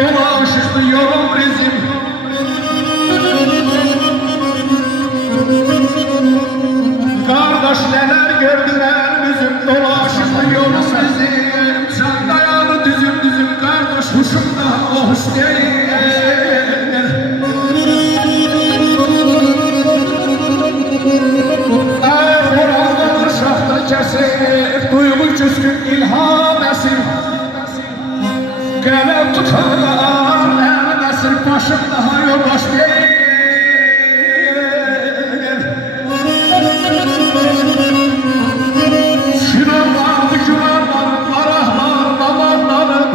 dolaşıktı yolum bizim. Kardeş neler gördüler bizim, dolaşıktı yolum bizim. Sen dayalı düzüm düzüm kardeş, huşumda o huş değil. Kur'an'ın şahta kesip, duygu küskün ilham esir. Kalem tutar, el nesir başımda yoldaş değil. Şuralar, şuralar, arahlar, babanlarım.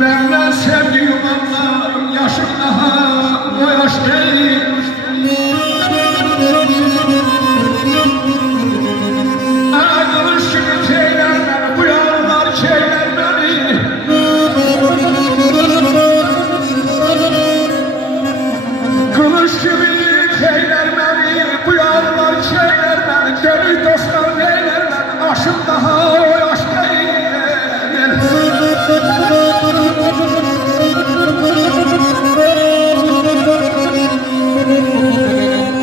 Benden sevdiğim anlar, yaşım daha o yaş değil. Ağırış gibi şeyler beni, bu yollar şeyler beni. Kılıç gibi şeyler beni, bu yollar şeyler beni. Gönül dostlar neyler beni, aşım daha o yaş değil.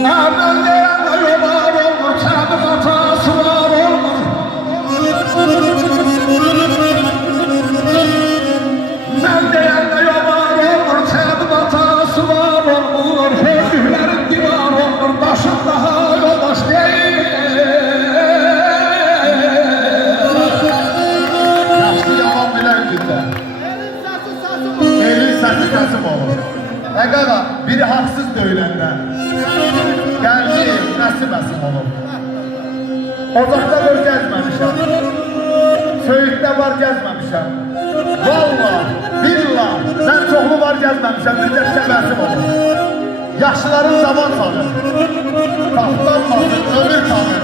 Aman diyen de yollar olur, tabi hatası var olur. Ben diyen de yollar olur, tabi hatası var olur. Hürgülerin divar olur, başım daha yoldaş değil. Yaxşı yalan bilən gündə. Elin səsi səsim olur. Əqəqa, biri haqsız döyüləndə qəlbim nəsim olur. Ocaqda var gəzməmişəm, söyükdə var gəzməmişəm. Valla, billa, mən çoxlu var gəzməmişəm, bir də səbəsim olur. Yaşlıların zaman tanır, taxtdan tanır, ömür tanır.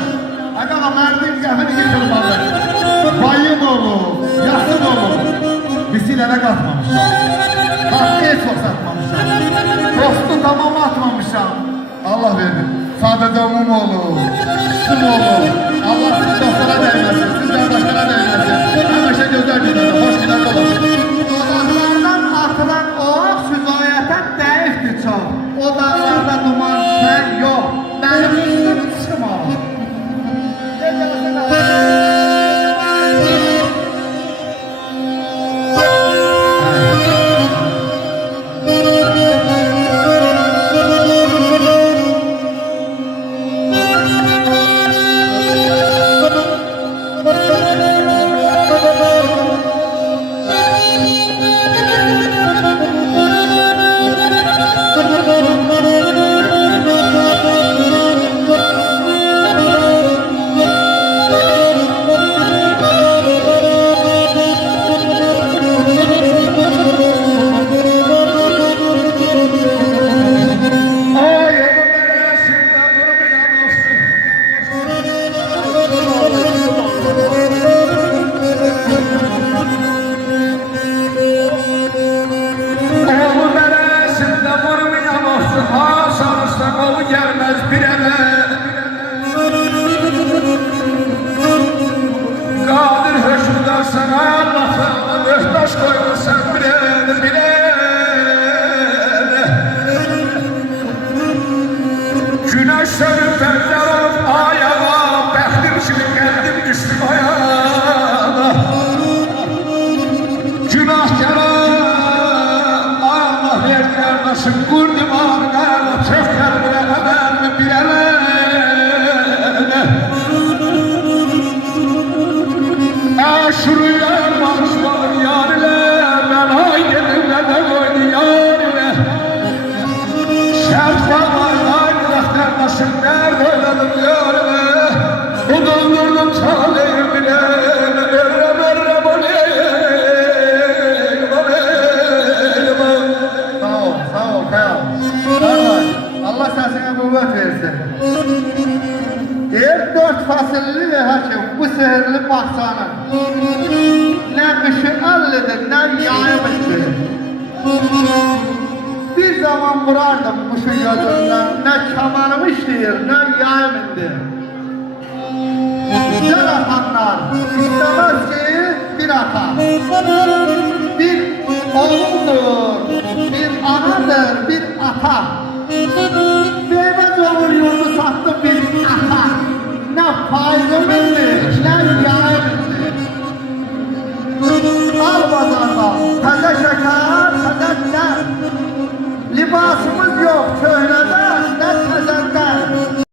Əqəqa, mərdin qəfini yıkılmadır. Bayım olur, yasım olur. Bisilərə qatmamışam, haqqı heç vaxt satmamışam. Dostu tamam atmamışam. Allah verdi. Sadəcə umum olur, şum olur. Allah siz dostlara dəyməsin, siz qardaşlara dəyməsin. Həmişə gözəl günlərdə, xoş günlərdə olun. Dağlardan atılan ox süzayətən dəyifdir çox. O dağlarda duman sən yox, mənim üstüm çıxım olur. Güneş sönüp pencerem ayağa, bəxtim kimi gəldim düşdüm ayağa. Günahkara Allah verdi qardaşım, qurdum ağrına, çox qəlbinə əməlmi bir ələ. Şuraya marşlar yar ilə, mən ay dedim nə də qoydu yar ilə. Şərt bağlar qardaşım, nerede oynadım yarime? O doldurdum çalayım bile. Errem errem oleyim, oleyim. Sağ ol, sağ ol, sağ ol. Kardeş, Allah səsine qüvvət versin. Deyir 4 fasilli ve hakim bu sehirli bahçanın ne kışı ellidir ne yaymıştır. Bir zaman vurardım kuşun gözünden, ne kamanımı işleyir, ne yayım indir. Güzel atanlar istemez ki bir ata, bir oğlum dosttur, bir anadır, bir ata.